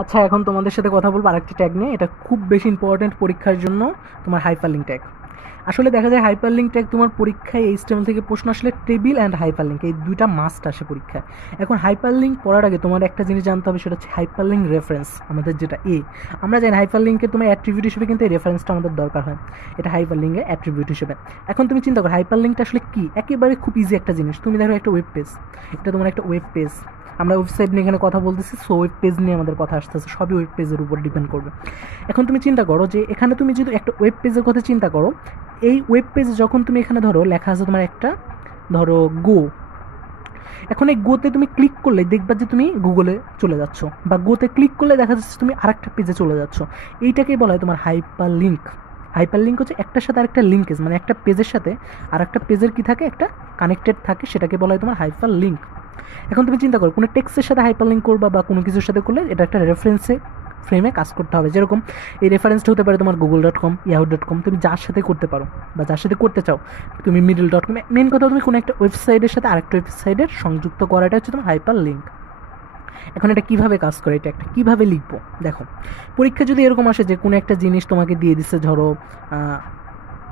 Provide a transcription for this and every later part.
আচ্ছা, এখন তোমাদের সাথে কথা বলবো আরেকটি ট্যাগ নিয়ে। এটা খুব বেশি ইম্পর্টেন্ট পরীক্ষার জন্য, তোমার হাইপারলিঙ্ক ট্যাগ। আসলে দেখা যায় হাইপারলিঙ্ক ট্যাগ তোমার পরীক্ষায় এইচটিএমএল থেকে প্রশ্ন আসলে টেবিল অ্যান্ড হাইপারলিঙ্ক এই দুইটা মাস্ট আসে পরীক্ষায়। এখন হাইপারলিঙ্ক পড়ার আগে তোমার একটা জিনিস জানতে হবে, সেটা হচ্ছে হাইপারলিঙ্ক রেফারেন্স। আমাদের যেটা আমরা জানি হাইপারলিঙ্কের তোমার অ্যাট্রিবিউট হিসেবে কিন্তু এই রেফারেন্সটা আমাদের দরকার হয়, এটা হাইপারলিঙ্কের অ্যাট্রিবিউট হিসেবে। এখন তুমি চিন্তা করো হাইপারলিঙ্কটা আসলে কি, একেবারে খুব ইজি একটা জিনিস। তুমি দেখো একটা ওয়েব পেজ, এটা তোমার একটা ওয়েব পেজ, আমরা ওয়েবসাইট নিয়ে এখানে কথা বলতেছি, সো ওয়েব পেজ নিয়ে আমাদের কথা আসতেছে, সবই ওয়েব পেজের উপর ডিপেন্ড করবে। এখন তুমি চিন্তা করো যে এখানে তুমি যদি একটা ওয়েব পেজের কথা চিন্তা করো, এই ওয়েব পেজে যখন তুমি এখানে ধরো লেখা আছে তোমার একটা, ধরো গো, এখন এই গোতে তুমি ক্লিক করলে দেখবা যে তুমি গুগলে চলে যাচ্ছ, বা গোতে ক্লিক করলে দেখা যাচ্ছে তুমি আরেকটা পেজে চলে যাচ্ছ। এইটাকেই বলা হয় তোমার হাইপার লিঙ্ক। হাইপার লিঙ্ক হচ্ছে একটার সাথে আরেকটা লিঙ্কেজ, মানে একটা পেজের সাথে আর একটা পেজের কি থাকে, একটা কানেক্টেড থাকে, সেটাকে বলা হয় তোমার হাইপার লিঙ্ক। এখন তুমি চিন্তা করো কোনো টেক্সটের সাথে হাইপারলিঙ্ক করবা বা কোনো কিছুর সাথে করলে এটা একটা রেফারেন্সে ফ্রেমে কাজ করতে হবে। যেরকম এই রেফারেন্সটা হতে পারে তোমার google.com, yahoo.com, তুমি যার সাথে করতে পারো বা যার সাথে করতে চাও, তুমি middle.com। মেন কথা তুমি কোনো একটা ওয়েবসাইটের সাথে আরেকটা ওয়েবসাইটের সংযুক্ত করাটা হচ্ছে তোমার হাইপার লিঙ্ক। এখন এটা কীভাবে কাজ করে, এটা একটা কীভাবে লিখবো দেখো। পরীক্ষা যদি এরকম আসে যে কোনো একটা জিনিস তোমাকে দিয়ে দিচ্ছে, ধরো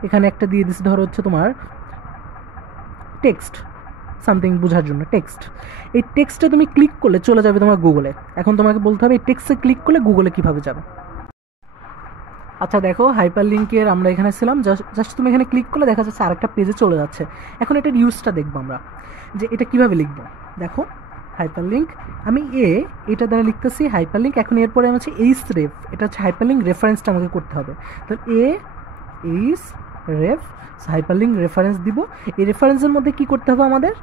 এখানে একটা দিয়ে দিচ্ছে, ধরো হচ্ছে তোমার টেক্সট, সামথিং বোঝার জন্য টেক্সট। এই টেক্সটে তুমি ক্লিক করলে চলে যাবে তোমার গুগলে। এখন তোমাকে বলতে হবে এই টেক্সটে ক্লিক করলে গুগলে কীভাবে যাবে। আচ্ছা দেখো, হাইপার লিঙ্কের আমরা এখানে ছিলাম, জাস্ট তুমি এখানে ক্লিক করলে দেখা যাচ্ছে আরেকটা পেজে চলে যাচ্ছে। এখন এটার ইউজটা দেখবো আমরা যে এটা কীভাবে লিখবো। দেখো হাইপার লিঙ্ক, আমি এটা দ্বারা লিখতেছি হাইপার লিঙ্ক। এখন এরপরে আমি হচ্ছে এইচ রেফ, এটা হচ্ছে হাইপার লিঙ্ক রেফারেন্সটা আমাকে করতে হবে। তো এইচ রেফ হাইপারলিঙ্ক রেফারেন্স দিব। এই রেফারেন্সের মধ্যে কি করতে হবে, আমাদের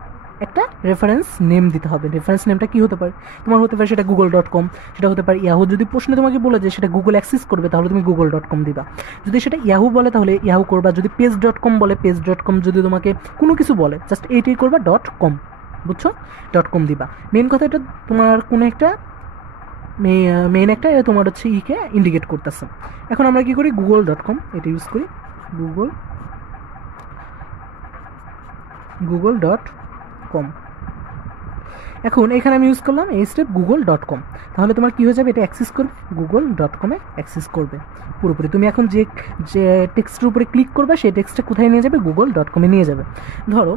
একটা রেফারেন্স নেম দিতে হবে। রেফারেন্স নেমটা কি হতে পারে, তোমার হতে পারে সেটা google.com, সেটা হতে পারে ইয়াহু। যদি প্রশ্নে তোমাকে বলে যে সেটা গুগল অ্যাক্সেস করবে তাহলে তুমি google.com দিবা। যদি সেটা ইয়াহু বলে তাহলে ইয়াহু করবা। যদি পেজ.com বলে পেজ.com, যদি তোমাকে কোনো কিছু বলে জাস্ট এইটাই করবা .com, বুঝছো, .com দিবা। মেন কথা এটা তোমার কোনো একটা মেইন একটা তোমার হচ্ছে ইকে ইন্ডিকেট করতেছে। এখন আমরা কি করি, google.com এটা ইউজ করি, google.com। এখন এখানে আমি ইউজ করলাম এই স্টেপ google.com। তাহলে তোমার কী হয়ে যাবে, এটা অ্যাক্সেস করবে google.com-এ অ্যাক্সেস করবে পুরোপুরি। তুমি এখন যে টেক্সটের উপরে ক্লিক করবে সেই টেক্সটটা কোথায় নিয়ে যাবে, google.com-এ নিয়ে যাবে। ধরো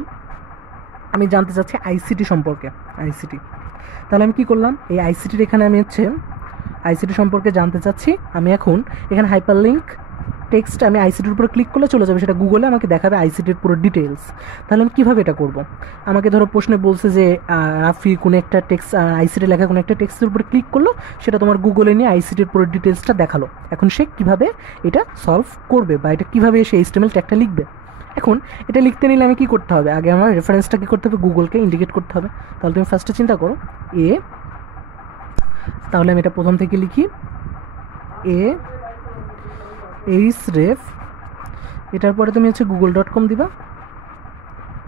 আমি জানতে চাচ্ছি আইসিটি সম্পর্কে, আইসিটি। তাহলে আমি কী করলাম, এই আইসিটির এখানে আমি হচ্ছে আইসিটি সম্পর্কে জানতে চাচ্ছি। আমি এখন এখানে হাইপারলিঙ্ক টেক্সট আমি আইসিটির উপরে ক্লিক করলে চলে যাবে সেটা গুগলে, আমাকে দেখাবে আইসিটির পুরো ডিটেলস। তাহলে আমি কীভাবে এটা করব, আমাকে ধরো প্রশ্নে বলছে যে রাফি কোনো একটা টেক্সট, আইসিটি লেখা কোনো একটা টেক্সটের উপরে ক্লিক করলো, সেটা তোমার গুগলে নিয়ে আইসিটির পুরো ডিটেলসটা দেখালো। এখন সে কীভাবে এটা সলভ করবে বা এটা কীভাবে সে এইচটিএমএল ট্যাগটা লিখবে। এখন এটা লিখতে নিলে আমি কী করতে হবে, আগে আমার রেফারেন্সটা কী করতে হবে, গুগলকে ইন্ডিকেট করতে হবে। তাহলে তুমি ফার্স্টে চিন্তা করো তাহলে আমি এটা প্রথম থেকে লিখি এইচ রেফ, এটার পরে তুমি হচ্ছে google.com দিবা,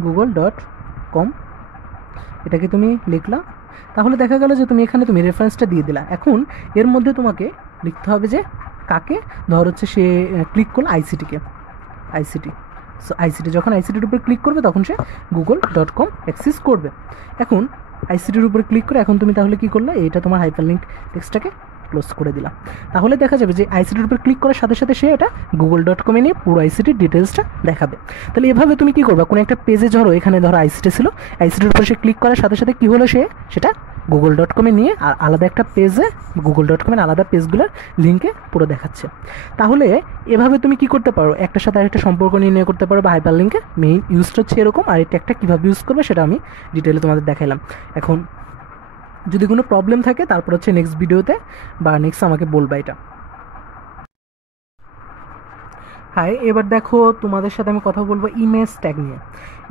google.com এটাকে তুমি লিখলা। তাহলে দেখা গেল যে তুমি এখানে তুমি রেফারেন্সটা দিয়ে দিলা। এখন এর মধ্যে তোমাকে লিখতে হবে যে কাকে, ধর হচ্ছে সে ক্লিক করলো আইসিটি। সো আইসিটি যখন আইসিটির উপরে ক্লিক করবে তখন সে google.com অ্যাক্সেস করবে। এখন আইসিটির উপরে ক্লিক করে এখন তুমি তাহলে কী করলে, এটা তোমার হাইপারলিঙ্ক টেক্সটটাকে ক্লোজ করে দিলাম। তাহলে দেখা যাবে যে আইসিটির উপর ক্লিক করার সাথে সাথে সে এটা google.com-এ নিয়ে পুরো আইসিটির ডিটেলসটা দেখাবে। তাহলে এভাবে তুমি কী করবা, কোনো একটা পেজে ধরো এখানে ধরো আইসিটি ছিল, আইসিটির উপর সে ক্লিক করার সাথে সাথে কী হলো, সেটা google.com-এ নিয়ে আলাদা একটা পেজে google.com-এর আলাদা পেজগুলোর লিঙ্কে পুরো দেখাচ্ছে। তাহলে এভাবে তুমি কি করতে পারো, একটার সাথে আরেকটা সম্পর্ক নির্ণয় করতে পারো বা হাইপার লিঙ্কের মেইন ইউজটা হচ্ছে এরকম। আর এটা একটা কীভাবে ইউজ করবে সেটা আমি ডিটেলে তোমাদের দেখাইলাম। এখন যদি কোনো প্রবলেম থাকে তারপর হচ্ছে নেক্সট ভিডিওতে বা নেক্সট আমাকে বলবা এটা। হাই, এবার দেখো তোমাদের সাথে আমি কথা বলবো ইমেজ ট্যাগ নিয়ে।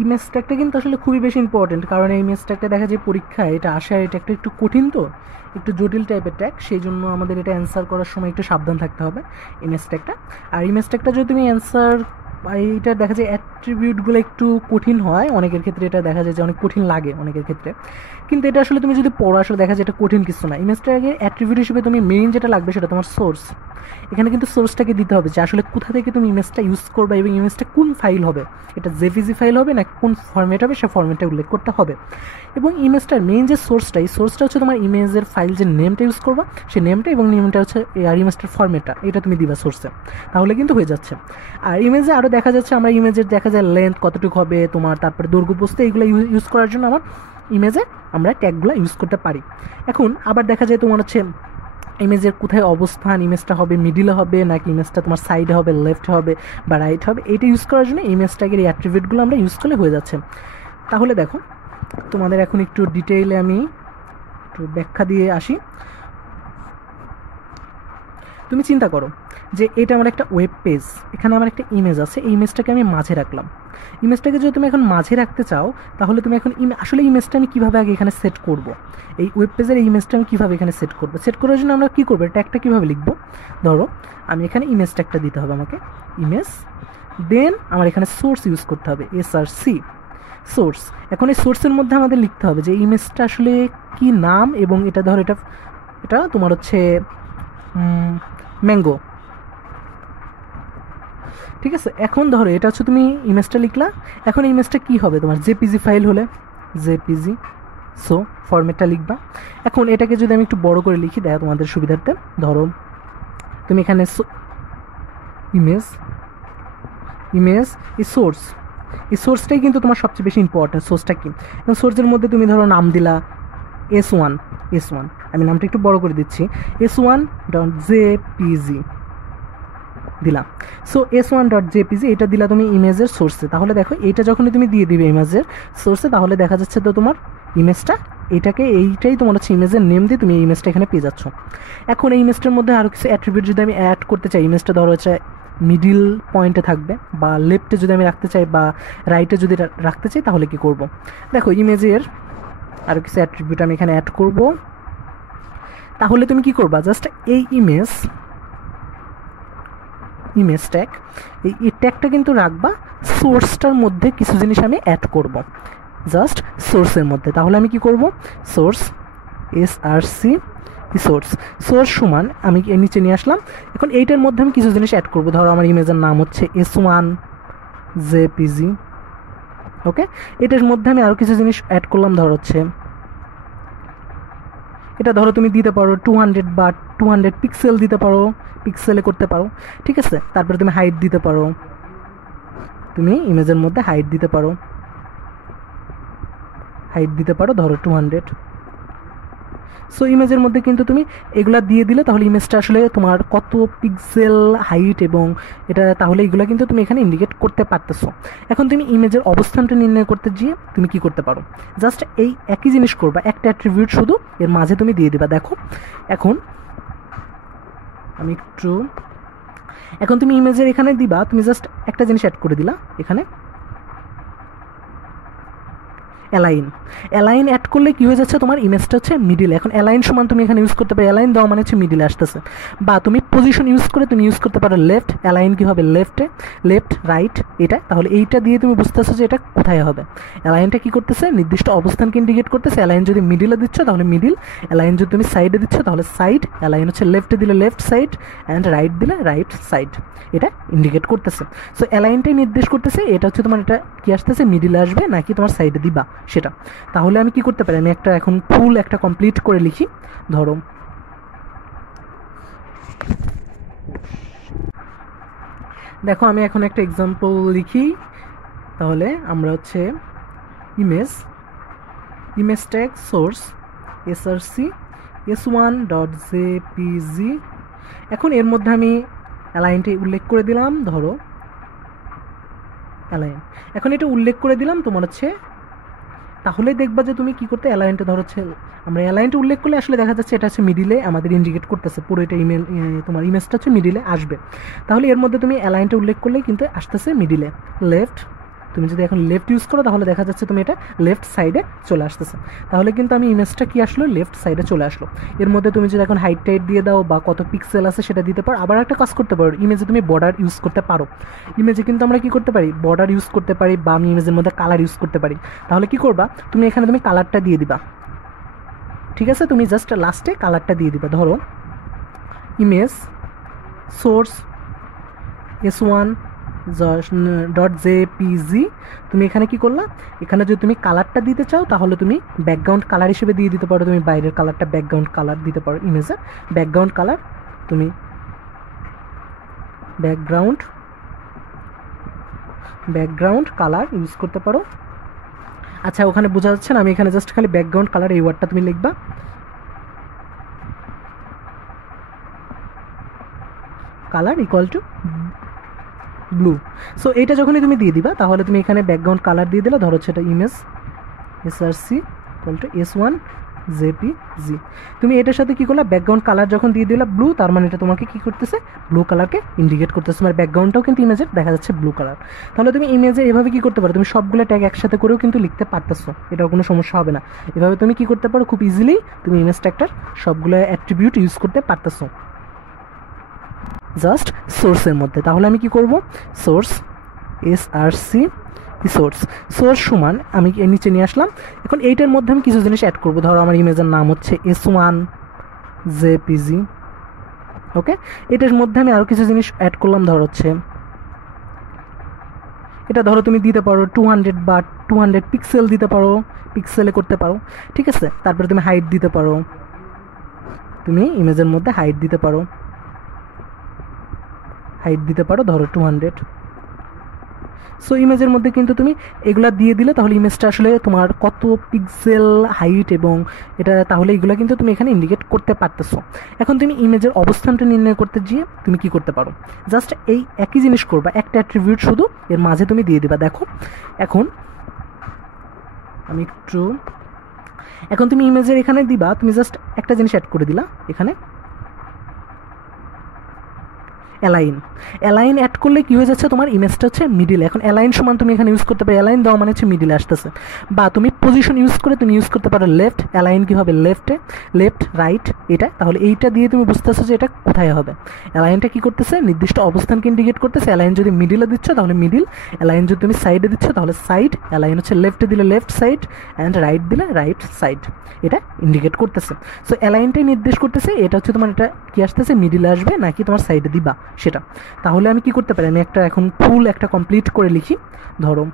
ইমেজ ট্যাগটা কিন্তু আসলে খুবই বেশি ইম্পর্টেন্ট, কারণ এই ইমেজ ট্যাগটা দেখা যায় পরীক্ষায় এটা আসা, এটা একটু কঠিন, তো একটু জটিল টাইপের ট্যাগ, সেই জন্য আমাদের এটা অ্যান্সার করার সময় একটু সাবধান থাকতে হবে ইমেজ ট্যাগটা। আর ইমেজ ট্যাগটা যদি তুমি অ্যান্সার এইটা দেখা যায় অ্যাট্রিবিউটগুলো একটু কঠিন হয় অনেকের ক্ষেত্রে, এটা দেখা যায় যে অনেক কঠিন লাগে অনেকের ক্ষেত্রে, কিন্তু এটা আসলে তুমি যদি পড়ো আসলে দেখা যায় এটা কঠিন কিছু না। ইমেজটাকে অ্যাট্রিবিউট হিসেবে তুমি মেইন যেটা লাগবে সেটা তোমার সোর্স। এখানে কিন্তু সোর্সটাকে দিতে হবে যে আসলে কোথা থেকে তুমি ইমেজটা ইউজ করবে এবং ইমেজটা কোন ফাইল হবে, এটা জেপিজি ফাইল হবে না কোন ফরম্যাট হবে সে ফরম্যাটটা উল্লেখ করতে হবে। এবং ইমেজটার মেইন যে সোর্সটা, এই সোর্সটা হচ্ছে তোমার ইমেজের ফাইল যে নেমটা ইউজ করবা সেই নেমটা এবং নেমটা হচ্ছে আর ইমেজটার ফরম্যাটটা এটা তুমি দিবা সোর্সে, তাহলে কিন্তু হয়ে যাচ্ছে। আর ইমেজে আরও দেখা যাচ্ছে আমরা ইমেজের দেখা যায় লেন্থ কতটুকু হবে তোমার, তারপরে দৈর্ঘ্য প্রস্থ এইগুলো ইউজ করার জন্য আমার ইমেজে আমরা ট্যাগগুলো ইউজ করতে পারি। এখন আবার দেখা যায় তোমার হচ্ছে ইমেজের কোথায় অবস্থান, ইমেজটা হবে মিডিলে হবে নাকি ইমেজটা তোমার সাইডে হবে, লেফটে হবে বা রাইট হবে, এইটা ইউজ করার জন্য ইমেজ ট্যাগের এই অ্যাট্রিবিউটগুলো আমরা ইউজ করলে হয়ে যাচ্ছে। তাহলে দেখো তোমাদের এখন একটু ডিটেইলে আমি একটু ব্যাখ্যা দিয়ে আসি। তুমি চিন্তা করো যে এটা আমার একটা ওয়েব পেজ, এখানে আমার একটা ইমেজ আছে, এই ইমেজটাকে আমি মাঝে রাখলাম। ইমেজটাকে যদি তুমি এখন মাঝে রাখতে চাও তাহলে তুমি এখন আসলে ইমেজটা আমি কীভাবে আগে এখানে সেট করব, এই ওয়েব পেজের এই ইমেজটা আমি কীভাবে এখানে সেট করব, সেট করার জন্য আমরা কী করবো, ট্যাগটা কীভাবে লিখবো, ধরো আমি এখানে ইমেজ ট্যাগটা দিতে হবে আমাকে, ইমেজ, দেন আমার এখানে সোর্স ইউজ করতে হবে, SRC সোর্স। এখন এই সোর্সের মধ্যে আমাদের লিখতে হবে যে ইমেজটা আসলে কি নাম, এবং এটা ধরো এটা এটা তোমার হচ্ছে ম্যাঙ্গো, ঠিক আছে। এখন ধরো এটা হচ্ছে তুমি ইমেজটা লিখলা, এখন ইমেজটা কি হবে তোমার জেপিজি ফাইল হলে জেপিজি, সো ফরম্যাটটা লিখবা। এখন এটাকে যদি আমি একটু বড় করে লিখি দেখো তোমাদের সুবিধার্থে, ধরো তুমি এখানে ইমেজ ইমেজ এই সোর্স, এই সোর্সটাই কিন্তু তোমার সবচেয়ে বেশি ইম্পর্টেন্ট। সোর্সটা কি, সোর্সের মধ্যে তুমি ধরো নাম দিলা S1, আমি নামটা একটু বড় করে দিচ্ছি, S1.jpg দিলাম। সো S1.jpg এটা দিলা তুমি ইমেজের সোর্সে। তাহলে দেখো এইটা যখনই তুমি দিয়ে দিবে ইমেজের সোর্সে তাহলে দেখা যাচ্ছে তো তোমার ইমেজটা এইটাকে এইটাই তোমার হচ্ছে ইমেজের নেম দিয়ে তুমি এই ইমেজটা এখানে পেয়ে যাচ্ছ। এখন এই ইমেজটার মধ্যে আরও কিছু অ্যাট্রিবিউট যদি আমি অ্যাড করতে চাই, ইমেজটা ধরো হচ্ছে মিডিল পয়েন্টে থাকবে বা লেফটে যদি আমি রাখতে চাই বা রাইটে যদি রাখতে চাই তাহলে কি করব, দেখো ইমেজের আরও কিছু অ্যাট্রিবিউট আমি এখানে অ্যাড করব। তাহলে তুমি কি করবা, জাস্ট এই ইমেজ ট্যাগ, এই ট্যাগটা কিন্তু রাখবা সোর্সটার মধ্যে, কিছু জিনিস আমি অ্যাড করব জাস্ট সোর্সের মধ্যে। তাহলে আমি কি করব, সোর্স SRC সোর্স সমান আমি নিচে নিয়ে আসলাম। এখন এইটার মধ্যে আমি কিছু জিনিস অ্যাড করব, ধরো আমার ইমেজের নাম হচ্ছে S1JPG, ওকে। এটার মধ্যে আমি আরও কিছু জিনিস অ্যাড করলাম, ধরো হচ্ছে এটা ধরো তুমি দিতে পারো 200 বা 200 পিক্সেল দিতে পারো, পিক্সেলে করতে পারো, ঠিক আছে। তারপরে তুমি হাইট দিতে পারো, তুমি ইমেজের মধ্যে হাইট দিতে পারো ধরো 200। সো ইমেজের মধ্যে কিন্তু তুমি এগুলা দিয়ে দিলে তাহলে ইমেজটা আসলে তোমার কত পিক্সেল হাইট এবং এটা তাহলে এগুলো কিন্তু তুমি এখানে ইন্ডিকেট করতে পারতেছো। এখন তুমি ইমেজের অবস্থানটা নির্ণয় করতে গিয়ে তুমি কি করতে পারো, জাস্ট এই একই জিনিস করবা, একটা অ্যাট্রিবিউট শুধু এর মাঝে তুমি দিয়ে দিবা। দেখো এখন আমি এখন তুমি ইমেজের এখানে দিবা, তুমি জাস্ট একটা জিনিস অ্যাড করে দিলা এখানে অ্যালাইন অ্যাড করলে কি হয়ে যাচ্ছে তোমার ইমেজটা হচ্ছে মিডিলে। এখন অ্যালাইন সমান তুমি এখানে ইউজ করতে পারো, অ্যালাইন দেওয়া মানে হচ্ছে মিডিলে আসতেছে, বা তুমি পজিশন ইউজ করে তুমি ইউজ করতে পারো লেফট, অ্যালাইন কি হবে লেফট রাইট এটা, তাহলে এইটা দিয়ে তুমি বুঝতেছো যে এটা কোথায় হবে। অ্যালাইনটা কি করতেছে, নির্দিষ্ট অবস্থানকে ইন্ডিকেট করতেছে। অ্যালাইন যদি মিডিলে দিচ্ছ তাহলে মিডিল, অ্যালাইন যদি তুমি সাইডে দিচ্ছ তাহলে সাইড, অ্যালাইন হচ্ছে লেফটে দিলে লেফট সাইড অ্যান্ড রাইট দিলে রাইট সাইড, এটা ইন্ডিকেট করতেছে। সো অ্যালাইনটাই নির্দেশ করতেছে এটা হচ্ছে তোমার এটা কি আসতেছে মিডিলে আসবে নাকি তোমার সাইডে দিবা সেটা। তাহলে আমি কি করতে পারি, আমি একটা এখন ফুল একটা কমপ্লিট করে লিখি, ধরো দেখো আমি এখন একটা এক্সাম্পল লিখি। তাহলে আমরা হচ্ছে image tag source SRC S1.jpg, এখন এর মধ্যে আমি অ্যালাইনটি উল্লেখ করে দিলাম, ধরো অ্যালাইন, এখন এটা উল্লেখ করে দিলাম তোমার হচ্ছে, তাহলে দেখবা যে তুমি কি করতে অ্যালাইনটা ধরো হচ্ছে আমরা অ্যালাইনটা উল্লেখ করলে আসলে দেখা যাচ্ছে এটা হচ্ছে মিডিলে আমাদের ইন্ডিকেট করতেছে, পুরো এটা তোমার ইমেজটা হচ্ছে মিডিলে আসবে। তাহলে এর মধ্যে তুমি অ্যালাইনটা উল্লেখ করলে কিন্তু আসতেছে মিডিলে, লেফট তুমি যদি এখন লেফট ইউজ করো তাহলে দেখা যাচ্ছে তুমি এটা লেফট সাইডে চলে আসতেছে। তাহলে কিন্তু আমি ইমেজটা কি আসলো, লেফট সাইডে চলে আসলো। এর মধ্যে তুমি যদি এখন হাইট টাইট দিয়ে দাও বা কত পিক্সেল আছে সেটা দিতে পারো। আবার একটা কাজ করতে পারো, ইমেজে তুমি বর্ডার ইউজ করতে পারো। ইমেজে কিন্তু আমরা কি করতে পারি, বর্ডার ইউজ করতে পারি বা আমি ইমেজের মধ্যে কালার ইউজ করতে পারি। তাহলে কি করবা, তুমি এখানে তুমি কালারটা দিয়ে দিবা, ঠিক আছে? তুমি জাস্ট লাস্টে কালারটা দিয়ে দিবা। ধরো ইমেজ সোর্স s1.jpg, তুমি এখানে কি করলা, এখানে যদি তুমি কালারটা দিতে চাও তাহলে তুমি ব্যাকগ্রাউন্ড কালার হিসেবে দিয়ে দিতে পারো। তুমি বাইরের কালারটা ব্যাকগ্রাউন্ড কালার দিতে পারো, ইমেজের ব্যাকগ্রাউন্ড কালার তুমি ব্যাকগ্রাউন্ড কালার ইউজ করতে পারো। আচ্ছা, ওখানে বোঝা যাচ্ছে না, আমি এখানে জাস্ট খালি ব্যাকগ্রাউন্ড কালার এই ওয়ার্ডটা তুমি লিখবা, colour equal to blue. So এইটা যখনই তুমি দিয়ে দিবা তাহলে তুমি এখানে ব্যাকগ্রাউন্ড কালার দিয়ে দিলে, ধরো সেটা image src equal to s1jpg। তুমি এটার সাথে কি করলা, ব্যাকগ্রাউন্ড কালার যখন দিয়ে দিলা ব্লু, তার মানে এটা তোমাকে কি করতেছে, ব্লু কালারকে ইন্ডিকেট করতেছে। তোমার ব্যাকগ্রাউন্ডটাও কিন্তু ইমেজের দেখা যাচ্ছে ব্লু কালার। তাহলে তুমি ইমেজে এভাবে কি করতে পারো, তুমি সবগুলো ট্যাগ একসাথে করেও কিন্তু লিখতে পারতেছো, এটাও কোনো সমস্যা হবে না। এভাবে তুমি কি করতে পারো, খুব ইজিলি তুমি ইমেজ ট্যাগটার সবগুলো অ্যাট্রিবিউট ইউজ করতে পারতেছো জাস্ট সোর্সের মধ্যে। তাহলে আমি কি করব, সোর্স src সোর্স সমান আমি নিচে নিয়ে আসলাম। এখন এইটার মধ্যে আমি কিছু জিনিস অ্যাড করবো। ধরো আমার ইমেজের নাম হচ্ছে s1jpg, ওকে। এটার মধ্যে আমি আরও কিছু জিনিস অ্যাড করলাম। ধরো হচ্ছে এটা ধরো তুমি দিতে পারো 200 বা 200 পিক্সেল দিতে পারো, পিক্সেলে করতে পারো, ঠিক আছে। তারপরে তুমি হাইট দিতে পারো, তুমি ইমেজের মধ্যে হাইট দিতে পারো, ধরো 200। সো ইমেজের মধ্যে কিন্তু তুমি এগুলা দিয়ে দিলে তাহলে ইমেজটা আসলে তোমার কত পিক্সেল হাইট এবং এটা, তাহলে এগুলো কিন্তু তুমি এখানে ইন্ডিকেট করতে পারতেছো। এখন তুমি ইমেজের অবস্থানটা নির্ণয় করতে গিয়ে তুমি কি করতে পারো, জাস্ট এই একই জিনিস করবা, একটা অ্যাট্রিবিউট শুধু এর মাঝে তুমি দিয়ে দিবা। দেখো এখন আমি এখন তুমি ইমেজের এখানে দিবা, তুমি জাস্ট একটা জিনিস অ্যাড করে দিলা এখানে, অ্যালাইন অ্যাড করলে কি হয়ে যাচ্ছে, তোমার ইমেজটা হচ্ছে মিডিলে। এখন অ্যালাইন সমান তুমি এখানে ইউজ করতে পারো, অ্যালাইন দেওয়া মানে হচ্ছে মিডিলে আসতেছে। বা তুমি পজিশন ইউজ করে তুমি ইউজ করতে পারো লেফট, অ্যালাইন কী হবে, লেফট রাইট এটা। তাহলে এইটা দিয়ে তুমি বুঝতেছো যে এটা কোথায় হবে। অ্যালাইনটা কী করতেছে, নির্দিষ্ট অবস্থানকে ইন্ডিকেট করতেছে। অ্যালাইন যদি মিডিলে দিচ্ছ তাহলে মিডিল, অ্যালাইন যদি তুমি সাইডে দিচ্ছ তাহলে সাইড, অ্যালাইন হচ্ছে লেফটে দিলে লেফট সাইড অ্যান্ড রাইট দিলে রাইট সাইড, এটা ইন্ডিকেট করতেছে। সো অ্যালাইনটাই নির্দেশ করতেছে এটা হচ্ছে তোমার এটা কি আসতেছে, মিডিলে আসবে নাকি তোমার সাইডে দিবা সেটা। তাহলে আমি কি করতে পারি, আমি একটা এখন ফুল একটা কমপ্লিট করে লিখি। ধরো